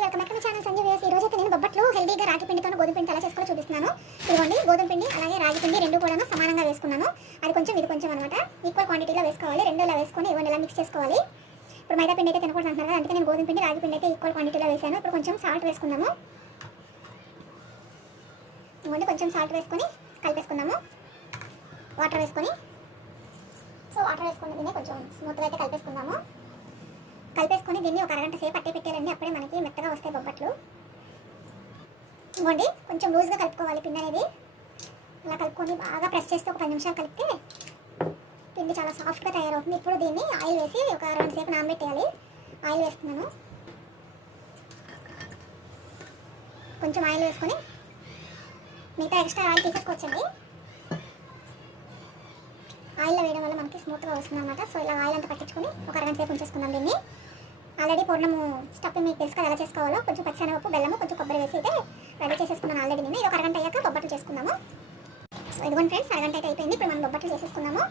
Welcome back to my channel Sanjay views. ఈ రోజు అయితే నేను బొబ్బట్లు హెల్దీగా రాగి పిండితో గోధుమ పిండి ఎలా చేసుకోవాలో చూపిస్తున్నాను. ఇదిగోండి గోధుమ పిండి అలాగే రాగి పిండి రెండు కూడా సమానంగా వేసుకున్నాను. అది కొంచెం ఇది కొంచెం అనమాట. ఈక్వల్ క్వాంటిటీలో వేసుకోవాలి. రెండు ఇలా వేసుకొని ఇవ్వండి ఇలా మిక్స్ చేసుకోవాలి. ఇప్పుడు మైదా పిండి అయితే తినకూడదు అంటున్నారు కదా, అందుకే నేను గోధుమ పిండి రాగి పిండి అయితే ఈక్వల్ క్వాంటిటీలో వేసాను. ఇప్పుడు కొంచెం సాల్ట్ వేసుకుందాము. ఇవ్వండి కొంచెం సాల్ట్ వేసుకొని కలిపేసుకుందాము. వాటర్ వేసుకొని వాటర్ వేసుకుని దీన్ని కొంచెం స్మూత్గా అయితే కలిపేసుకుందాము. కలిపేసుకొని దీన్ని ఒక అరగంట సేపు అట్టే పెట్టాలండి. అప్పుడే మనకి మెత్తగా వస్తాయి బొబ్బట్లు. ఇవ్వండి కొంచెం లూజ్గా కలుపుకోవాలి పిండి అనేది. అలా కలుపుకొని బాగా ప్రెస్ చేస్తే ఒక 10 నిమిషాలు కలిపితే పిండి చాలా సాఫ్ట్గా తయారవుతుంది. ఇప్పుడు దీన్ని ఆయిల్ వేసి ఒక అరగంట సేపు నానబెట్టేయాలి. ఆయిల్ వేస్తున్నాను. కొంచెం ఆయిల్ వేసుకొని మిగతా ఎక్స్ట్రా ఆయిల్ తీసేసుకోవచ్చండి. ఆయిల్లో వేయడం వల్ల మనకి స్మూత్గా వస్తుంది అనమాట. సో ఇలా ఆయిల్ అంతా పట్టించుకొని ఒక అరగంట సేపు ఉంచేసుకుందాం దీన్ని. ఆల్రెడీ పూర్ణము స్టఫింగ్ మీకు తెలుసు కదా ఎలా చేసుకోవాలో. కొంచెం పచ్చిశనగపప్పు, బెల్లము, కొంచెం కొబ్బరి వేసి అయితే రెడీ చేసేసుకున్నాను ఆల్రెడీ నేను. ఇది ఒక అరగంట అయ్యాక బొబ్బట్లు చేసుకుందాము. సో ఇదిగోండి ఫ్రెండ్స్, అరగంట అయితే అయిపోయింది. ఇప్పుడు మనం బొబ్బట్లు చేసేసుకుందాము.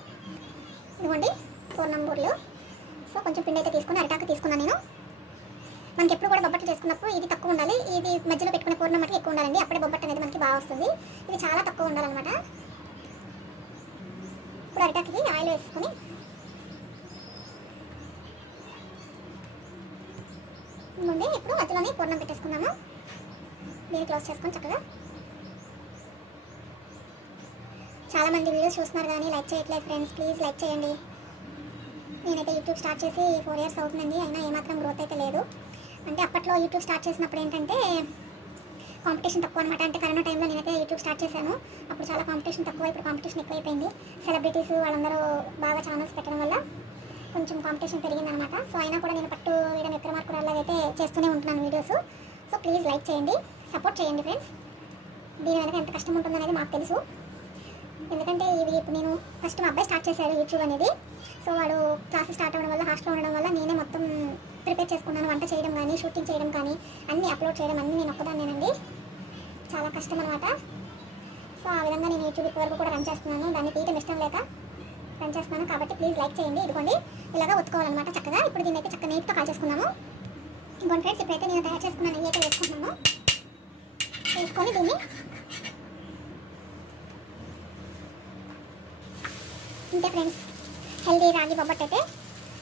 ఇదిగోండి పూర్ణం బూరెలు. సో కొంచెం పిండి అయితే తీసుకుని అరిటాకు తీసుకున్నాను నేను. మనకి ఎప్పుడు కూడా బొబ్బట్లు చేసుకున్నప్పుడు ఇది తక్కువ ఉండాలి. ఇది మధ్యలో పెట్టుకునే పూర్ణం మటుకు ఎక్కువ ఉండాలండి. అప్పుడే బొబ్బట్టు అనేది మనకి బాగా వస్తుంది. ఇది చాలా తక్కువ ఉండాలన్నమాట. ఇప్పుడు అరిటాకుకి ఆయిల్ వేసుకొని ముందే ఇప్పుడు మధ్యలోనే పూర్ణం పెట్టేసుకున్నాము. దీన్ని క్లోజ్ చేసుకొని చక్కగా. చాలామంది వీడియోస్ చూస్తున్నారు కానీ లైక్ చేయట్లేదు ఫ్రెండ్స్, ప్లీజ్ లైక్ చేయండి. నేనైతే యూట్యూబ్ స్టార్ట్ చేసి 4 years అవుతుందండి. అయినా ఏమాత్రం గ్రోత్ అయితే లేదు. అంటే అప్పట్లో యూట్యూబ్ స్టార్ట్ చేసినప్పుడు ఏంటంటే కాంపిటీషన్ తక్కువ అనమాట. అంటే కరోనా టైంలో నేనైతే యూట్యూబ్ స్టార్ట్ చేశాను. అప్పుడు చాలా కాంపిటీషన్ తక్కువ, ఇప్పుడు కాంపిటీషన్ ఎక్కువైపోయింది. సెలబ్రిటీస్ వాళ్ళందరూ బాగా ఛానల్స్ పెట్టడం వల్ల కొంచెం కాంపిటీషన్ పెరిగిందనమాట. సో అయినా కూడా నేను పట్టు వీడియో విక్రమార్కురాలాగైతే చేస్తూనే ఉంటున్నాను వీడియోస్. సో ప్లీజ్ లైక్ చేయండి, సపోర్ట్ చేయండి ఫ్రెండ్స్. దీని వెనక ఎంత కష్టం ఉంటుందనేది మాకు తెలుసు. ఎందుకంటే ఇవి ఇప్పుడు నేను ఫస్ట్ మా అబ్బాయి స్టార్ట్ చేశాడు యూట్యూబ్ అనేది. సో వాడు క్లాసెస్ స్టార్ట్ అవ్వడం వల్ల, హాస్టల్లో ఉండడం వల్ల నేనే మొత్తం ప్రిపేర్ చేసుకున్నాను. వంట చేయడం కానీ, షూటింగ్ చేయడం కానీ, అన్నీ అప్లోడ్ చేయడం అన్నీ నేను ఒక్కదాన్నేనండి. చాలా కష్టం అనమాట. సో ఆ విధంగా నేను యూట్యూబ్ వరకు కూడా రన్ చేస్తున్నాను. దాన్ని తీయడం ఇష్టం లేక రన్ చేస్తున్నాను. కాబట్టి ప్లీజ్ లైక్ చేయండి. ఇదిగోండి ఇలాగా ఒత్తుకోవాలన్నమాట చక్కగా. ఇప్పుడు దీన్ని అయితే చక్కగా నీట్గా కాల్చేసుకున్నాము. ఇంకోటి ఫ్రెండ్స్, ఇప్పుడైతే నేను తయారు చేసుకున్న నెయ్యి అయితే వేసుకుంటున్నాను. వేసుకొని దీన్ని ఇంతే ఫ్రెండ్స్, హెల్దీ రాగి బొబ్బట్టు అయితే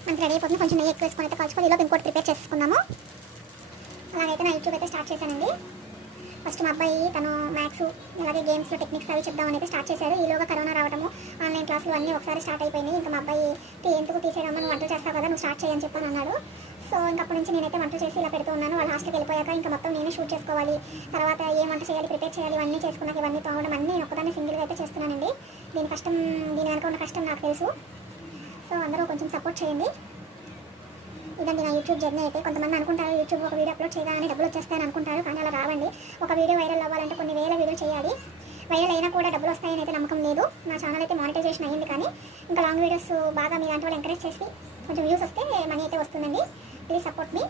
మనకి రెడీ అయిపోతుంది. కొంచెం నెయ్యి ఎక్కువ వేసుకొని అయితే కాల్చుకొని ఈలోపు ఇంకోటి ప్రిపేర్ చేసుకున్నాము. అలాగైతే నా యూట్యూబ్ అయితే స్టార్ట్ చేశానండి. ఫస్ట్ మా అబ్బాయి తను మ్యాథ్స్ అలాగే గేమ్స్లో టెక్నిక్స్ అవి చెప్దామని అయితే స్టార్ట్ చేశారు. ఈలోగా కరోనా రావడము, ఆన్లైన్ క్లాసులు అన్నీ ఒకసారి స్టార్ట్ అయిపోయినాయి. ఇంకా మా అబ్బాయి ఎందుకు తీసేయడమ్మా, నువ్వు వంటలు చేస్తావు కదా, నువ్వు స్టార్ట్ చేయని చెప్పని అన్నాడు. సో ఇంకప్పటి నుంచి నేనైతే వంటలు చేసి ఇలా పెడుతూ ఉన్నాను. వాళ్ళ హాస్టల్కి వెళ్ళిపోయాక ఇంకా మొత్తం నేనే షూట్ చేసుకోవాలి. తర్వాత ఏం వంట చేయాలి, ప్రిపేర్ చేయాలి, ఇవన్నీ చేసుకున్నాక ఇవన్నీ తోవడం అన్నీ నేను ఒక్కదాన్ని సింగిల్గా అయితే చేస్తున్నానండి. దీని వెనక ఉన్న కష్టం నాకు తెలుసు. సో అందరూ కొంచెం సపోర్ట్ చేయండి. ఇదండి నా యూట్యూబ్ జర్నీ అయితే. కొంతమంది అనుకుంటారు యూట్యూబ్ ఒక వీడియో అప్లోడ్ చేయగానే డబ్బులు వచ్చేస్తాయని అనుకుంటారు, కానీ అలా రావండి. ఒక వీడియో వైరల్ అవ్వాలంటే కొన్ని వేల వీడియోలు చేయాలి. వైరల్ అయినా కూడా డబ్బులు వస్తాయని అయితే నమ్మకం లేదు. నా ఛానల్ అయితే మానిటైజేషన్ అయ్యింది, కానీ ఇంకా లాంగ్ వీడియోస్ బాగా మీలాంటి వాళ్ళు ఎంకరేజ్ చేసి కొంచెం వ్యూస్ వస్తే మనీ అయితే వస్తుందండి. Please support me.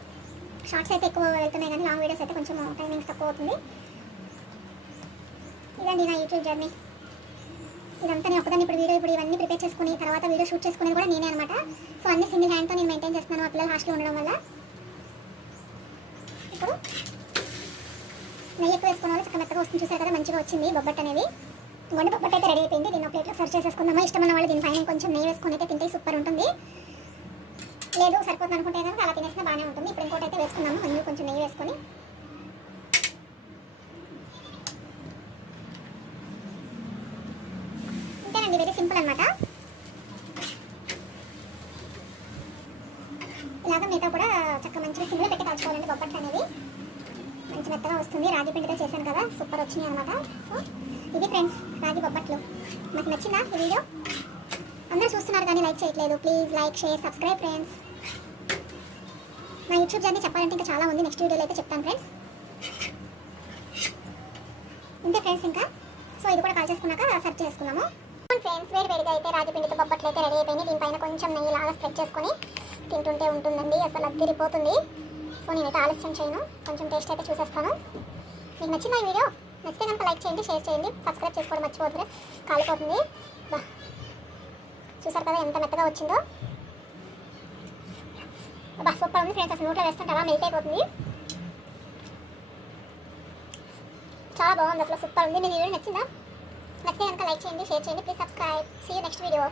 షార్ట్స్ అయితే ఎక్కువ వెళ్తున్నాయి కానీ లాంగ్ వీడియోస్ అయితే కొంచెం టైమింగ్స్ తక్కువ అవుతుంది. ఇదండి నా యూట్యూబ్ జర్నీ. ఇదంతా నేను ఒకదాన్ని ఇప్పుడు ఇవన్నీ ప్రిపేర్ చేసుకుని తర్వాత వీడియో షూట్ చేసుకునేది కూడా నేనే అనమాట. సో అన్ని సింగిల్ హ్యాండ్తో నేను మెయింటైన్ చేస్తున్నాను మా పిల్లలు హాస్టల్లో ఉండడం వల్ల. ఇప్పుడు నెయ్యి ఎక్కువ వేసుకున్న వాళ్ళు చక్కగా మెత్తగా వస్తుంది. చూసారు కదా, మంచిగా వచ్చింది బొబ్బట్టు అనేది. ఇంకొండి బొబ్బట్టు అయితే రెడీ అయిపోయింది. దీన్ని ప్లేట్లో సర్వ్ చేసేసుకుందాము. ఇష్టమైన వాళ్ళు దీనిపైన కొంచెం నెయ్యి వేసుకొని అయితే తింటే సూపర్ ఉంటుంది. లేదు సరిపోతుంది అనుకుంటే కనుక అలా తినేసినా బాగానే ఉంటుంది. ఇప్పుడు ఇంకోటి అయితే వేసుకున్నాము, అందులో కొంచెం నెయ్యి వేసుకొని. ఇంతేనండి, వెరీ సింపుల్ అనమాట. ఇలాగ మిగతా కూడా చక్కగా మంచిగా సిమ్లో పెట్టి కాల్చుకోవాలండి. బొబ్బట్టు అనేది మంచి మెత్తగా వస్తుంది. రాగి పిండితో చేశాను కదా, సూపర్ వచ్చినాయి అనమాట. సో ఇది ఫ్రెండ్స్ రాగి బొబ్బట్లు. నాకు నచ్చిందా ఈ వీడియో? అందరూ చూస్తున్నారు కానీ లైక్ చేయట్లేదు. Please like, share, subscribe friends. నా యూట్యూబ్ జర్నీ చెప్పాలంటే ఇంకా చాలా ఉంది. నెక్స్ట్ వీడియోలో అయితే చెప్తాను ఫ్రెండ్స్. ఇంతే ఫ్రెండ్స్ ఇంకా. సో ఇది కూడా కాల్ చేసుకున్నాక సర్వ్ చేసుకున్నాము ఫ్రెండ్స్. వేడిగా అయితే రాగి పిండితో బొబ్బట్లు అయితే రెడీ అయిపోయింది. దీనిపైన కొంచెం నెయ్యి లాగా స్ప్రెడ్ చేసుకొని తింటుంటే ఉంటుందండి, అసలు అదిరిపోతుంది. సో నేనైతే ఆలస్యం చేయను, కొంచెం టేస్ట్ అయితే చూసేస్తాను. మీకు నచ్చిందా ఈ వీడియో? నచ్చితే కనుక లైక్ చేయండి, షేర్ చేయండి, సబ్స్క్రైబ్ చేసుకోవడం మర్చిపోతుంది, కాలిపోతుంది. బా చూసారు కదా ఎంత మెత్తగా వచ్చిందో. బా సూపర్ ఉంది ఫ్రెండ్స్. అసలు నోట్లో వేస్తుంటే అలా మెల్ట్ అయిపోతుంది. చాలా బాగుంది, అసలు సూపర్ ఉంది. మీకు ఈ వీడియో నచ్చిందా? నచ్చితే కనుక లైక్ చేయండి, షేర్ చేయండి, please subscribe. See you next video.